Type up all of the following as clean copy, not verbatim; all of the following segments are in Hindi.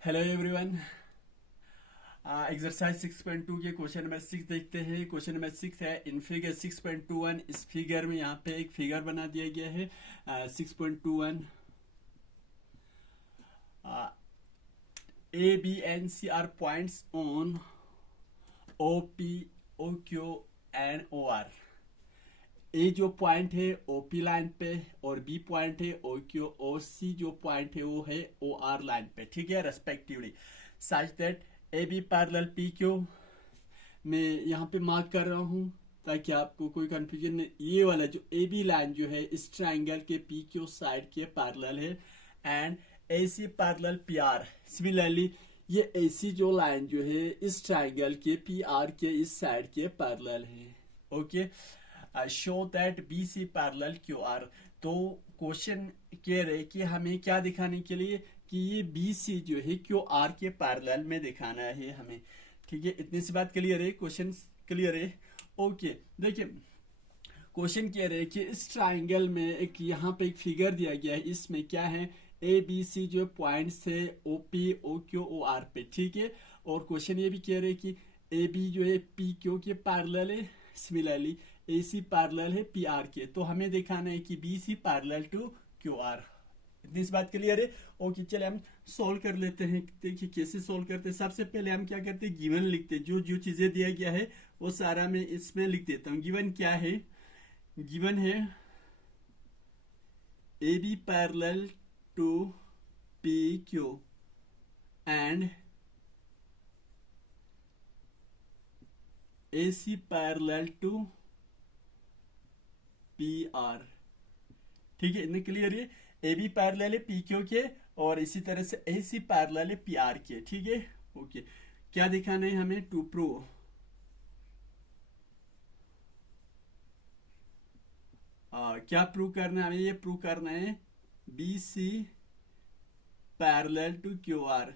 Hello everyone. एक्सरसाइज 6.2 के क्वेश्चन नंबर 6 देखते हैं। क्वेश्चन नंबर 6 है इन फिगर 6.21। इस फिगर में यहाँ पे एक फिगर बना दिया गया है 6.21। A B and C are points on O P O Q and O R. A जो पॉइंट है ओपी लाइन पे और बी पॉइंट है ओ क्यू, और सी जो पॉइंट है वो है ओ आर लाइन पे, ठीक है, respectively. Such that A B parallel P Q. मैं यहाँ पे मार्क कर रहा हूँ ताकि आपको कोई कंफ्यूजन नहीं। ये वाला जो ए बी लाइन जो है इस ट्राइंगल के पी क्यू साइड के पैरेलल है and A C parallel P R. Similarly ये ए सी जो लाइन जो है इस ट्राइंगल के पी आर के इस साइड के पैरेलल है। Okay, show that B C parallel Q R. तो क्वेश्चन कह रहे कि हमें क्या दिखाने के लिए कि ये बी सी जो है क्यू आर के पैरेलल में दिखाना है हमें। ठीक है, इतनी सी बात क्लियर है, क्वेश्चन क्लियर है। ओके, देखिए क्वेश्चन कह रहे कि इस ट्राइंगल में एक यहाँ पे एक फिगर दिया गया है, इसमें क्या है ए बी सी जो पॉइंट्स है O P O Q O R पे, ठीक है। और क्वेश्चन ये भी कह रहे कि ए बी जो है पी क्यू के पैरेलल है, सिमिलरली ए सी पैरेलल है पी आर के। तो हमें दिखाना है कि B C parallel to Q R. इतनी इस बात क्लियर है। ओके, चले हम सोल्व कर लेते हैं। देखिए कैसे सोल्व करते हैं। सबसे पहले हम क्या करते हैं, गिवन लिखते हैं। जो जो चीजें दिया गया है वो सारा मैं इसमें लिख देता हूँ। गिवन क्या है, गिवन है A B parallel to P Q and A C parallel to P R. ठीक है, इतने क्लियर है। ए बी पैरेलल है पी क्यू के और इसी तरह से ए सी पैरेलल है पी आर के, ठीक है। ओके, क्या दिखाना है हमें, टू प्रूव क्या प्रूव करना है हमें, ये प्रूव करना है B C parallel to Q R.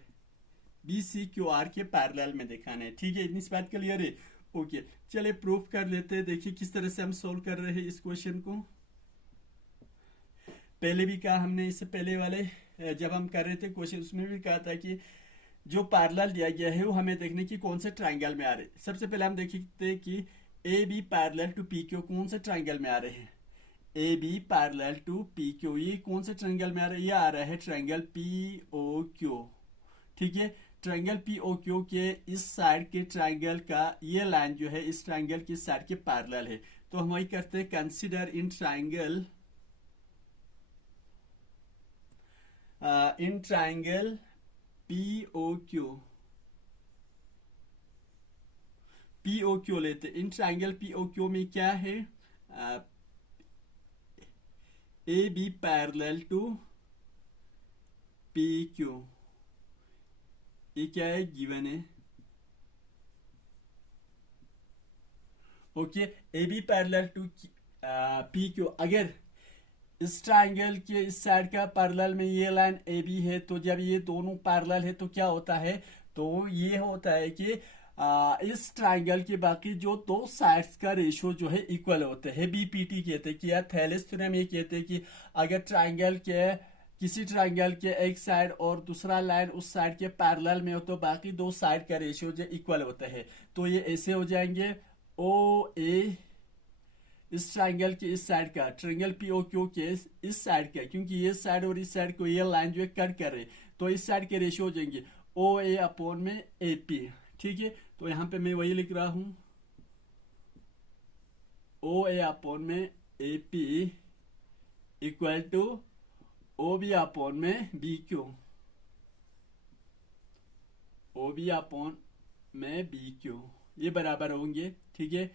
B C Q R के पैरेलल में दिखाना है, ठीक है। इतनी सी बात क्लियर है। ओके, चलिए प्रूफ कर लेते हैं। देखिए किस तरह से हम सोल्व कर रहे हैं इस क्वेश्चन को। पहले भी कहा हमने, इससे पहले वाले जब हम कर रहे थे क्वेश्चन उसमें भी कहा था कि जो पैरेलल दिया गया है वो हमें देखने की कौन से ट्राइंगल में आ रहे हैं। सबसे पहले हम देखते कि A B parallel to P Q कौन से ट्राइंगल में आ रहे हैं। A B parallel to P Q, ये कौन से ट्राइंगल में आ रहा है, ये आ रहा है ट्राइंगल पी ओ क्यू, ठीक है। ट्राइंगल पी ओ क्यू के इस साइड के ट्राइंगल का ये लाइन जो है इस ट्राइंगल की साइड के पैरेलल है। तो हम वही करते हैं, consider in triangle in triangle P O Q, P O Q लेते। In triangle P O Q में क्या है, A B parallel to P Q, ये क्या है, गिवन है। Okay, A B parallel to P Q. अगर इस ट्राइंगल के इस साइड का पैरेलल में ये लाइन ए बी है, तो जब ये दोनों पैरेलल है तो क्या होता है, तो ये होता है कि इस ट्राइंगल के बाकी जो दो साइड्स का रेशियो जो है इक्वल होते हैं। बीपीटी कहते हैं कि या थैलेस थ्योरम ये कहते हैं कि अगर ट्राइंगल के किसी ट्राइंगल के एक साइड और दूसरा लाइन उस साइड के पैरेलल में हो तो बाकी दो साइड का रेशियो जो इक्वल होता है। तो ये ऐसे हो जाएंगे ओ ए इस ट्राइंगल के इस साइड का, ट्राइंगल पी ओ क्यू के इस साइड का, क्योंकि ये साइड और इस साइड को ये लाइन जो है कट कर रहे, तो इस साइड के रेशियो हो जाएंगे ओ ए अपॉन में ए पी, ठीक है। तो यहां पे मैं वही लिख रहा हूं, ओ ए अपॉन में A P equal to O B upon में B Q, O B upon में बी क्यू, ये बराबर होंगे, ठीक है।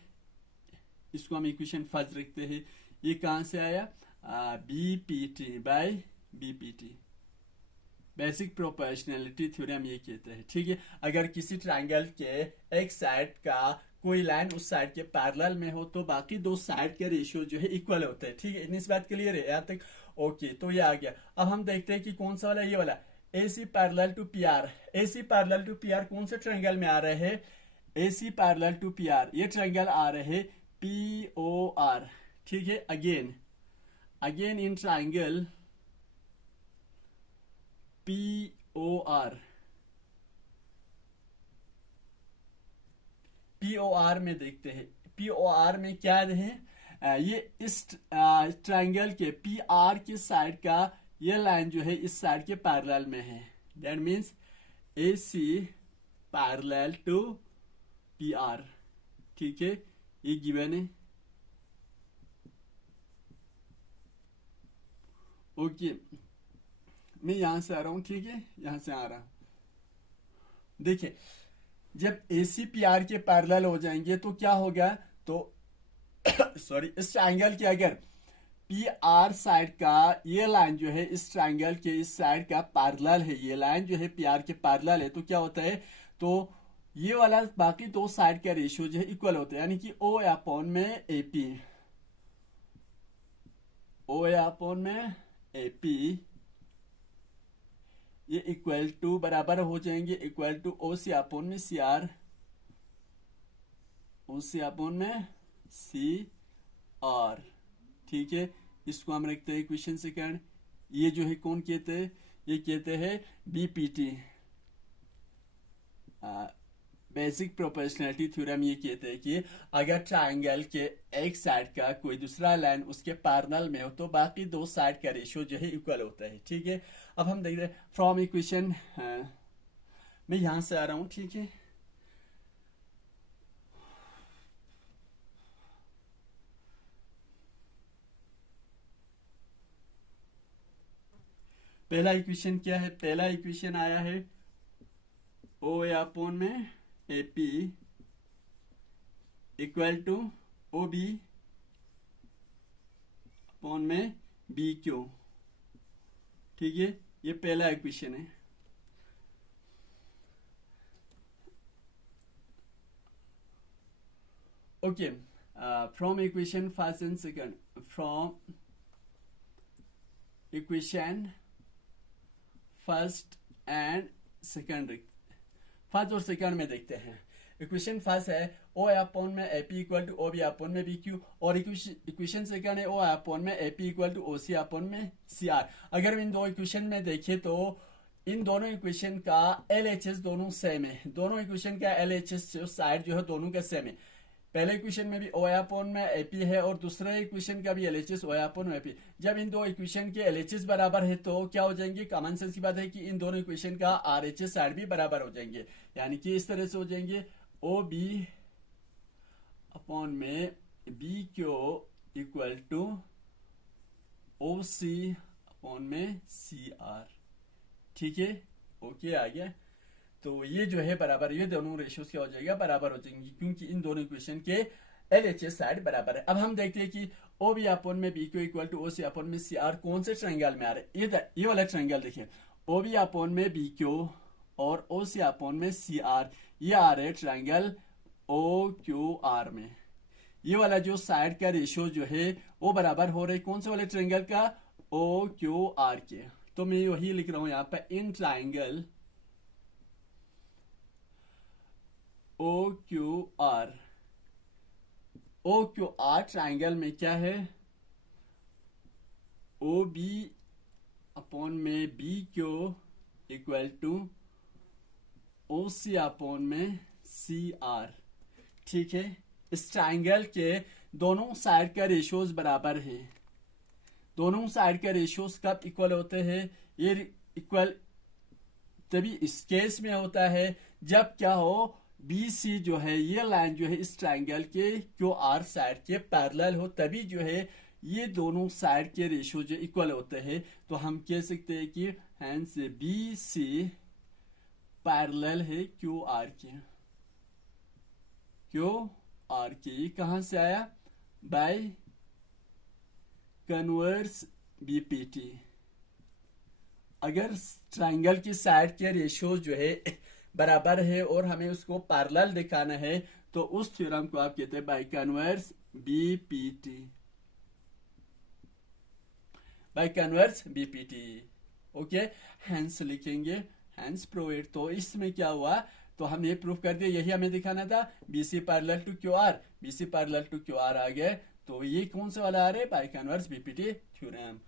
इसको हम इक्वेशन फर्स्ट रखते हैं। ये कहां से आया, B P T by B P T, basic proportionality theorem ये कहते हैं, ठीक है। अगर किसी ट्राइंगल के एक साइड का कोई लाइन उस साइड के पैरेलल में हो तो बाकी दो साइड के रेशियो जो है इक्वल होते हैं, ठीक है। इतनी सी बात क्लियर है यहाँ तक। ओके, तो ये आ गया। अब हम देखते हैं कि कौन सा वाला, ये वाला A C parallel to P R. A C parallel to P R कौन से ट्राइंगल में आ रहे हैं, A C parallel to P R, ये ट्राइंगल आ रहे हैं पी ओ आर, ठीक है। Again again in triangle P O R, POR में देखते हैं। POR में क्या है, ये इस ट्रायंगल के PR की साइड का ये लाइन जो है इस साइड के पैरेलल में है। That means AC parallel to PR। ठीक है, ये गिवन है। ओके, मैं यहां से आ रहा हूं। ठीक है, यहां से आ रहा हूं। देखिए, जब AC PR के पैरेलल हो जाएंगे तो क्या होगा, तो सॉरी, इस ट्रायंगल के अगर PR साइड का ये लाइन जो है इस ट्रायंगल के इस साइड का पैरेलल है, ये लाइन जो है PR के पैरेलल है, तो क्या होता है, तो ये वाला बाकी दो साइड का रेशियो जो है इक्वल होता है, यानी कि OA में AP, OA में AP ये इक्वल टू बराबर हो जाएंगे इक्वल टू OC में CR, OC में CR। ठीक है, इसको हम रखते हैं इक्वेशन सेकंड। ये जो है कौन कहते हैं, ये कहते हैं BPT, बेसिक प्रोपोर्शनैलिटी थ्योरम। ये कहते हैं कि अगर ट्रायंगल के एक साइड का कोई दूसरा लाइन उसके पैरेलल में हो तो बाकी दो साइड का रेशियो जो है इक्वल होता है। ठीक है, अब हम देख रहे हैं फ्रॉम इक्वेशन, मैं यहां से आ रहा हूं। ठीक है, पहला इक्वेशन क्या है, पहला इक्वेशन आया है OA में AP इक्वल टू OB में BQ। ठीक है, ये पहला इक्वेशन है। Okay, from equation first and second, from equation first and second, first और सेकंड में देखते हैं। इक्वेशन फर्स्ट है OA में AP इक्वल टू OB में BQ, और इक्वेशन सेकंड है OA में AP इक्वल टू OC में CR। अगर इन दो इक्वेशन में देखें तो इन दोनों इक्वेशन का LHS दोनों सेम है, दोनों इक्वेशन का LHS साइड जो है दोनों का सेम है। पहले इक्वेशन में भी OA में AP है और दूसरे इक्वेशन का भी LHS OA में AP। जब इन दो इक्वेशन के LHS बराबर है तो क्या हो जाएंगे, कॉमन सेंस की बात है कि इन दोनों इक्वेशन का RHS साइड भी बराबर हो जाएंगे, यानी कि इस तरह से हो जाएंगे OB में BQ इक्वल टू OC में CR। ठीक है, ओके, आ गया। तो ये जो है बराबर, ये दोनों रेशियोज क्या हो जाएगा, बराबर हो जाएंगे, क्योंकि इन दोनों इक्वेशन के LHS साइड बराबर है। अब हम देखते हैं कि OB में BQ इक्वल टू OC में CR कौन से ट्रायंगल में आ रहे हैं। ये वाला ट्रायंगल देखिए, OB में BQ और OC में CR, ये आ रहे ट्रायंगल OQR में। ये वाला जो साइड का रेशियो जो है वो बराबर हो रहा है कौन से वाले ट्रायंगल का, OQR के। तो मैं वही लिख रहा हूं यहाँ पर, in triangle OQR, OQR triangle में क्या है, OB में BQ इक्वल टू OC में CR। ठीक है, इस ट्रायंगल के दोनों साइड का रेशियोज बराबर है। दोनों साइड का रेशियोज कब इक्वल होते हैं, ये इक्वल तभी इस केस में होता है जब क्या हो, BC जो है ये लाइन जो है इस ट्रायंगल के QR साइड के पैरेलल हो, तभी जो है ये दोनों साइड के रेशियो जो इक्वल होते हैं। तो हम कह सकते हैं कि हैंस BC पैरेलल है QR के, QR के। ये कहां से आया, बाय कन्वर्स BPT। अगर ट्रायंगल की साइड के रेशियो जो है बराबर है और हमें उसको पैरेलल दिखाना है तो उस थ्योरम को आप कहते हैं by converse BPT, by converse BPT। Okay, hence लिखेंगे, हैंस प्रूव्ड। तो इसमें क्या हुआ, तो हम ये प्रूफ कर दिए, यही हमें दिखाना था, BC parallel to QR, BC parallel to QR आ गए। तो ये कौन सा वाला आ रहा है, by converse BPT theorem.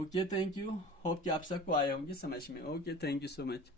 Okay, thank you, hope कि आप सबको आए होंगे समझ में। Okay, thank you so much.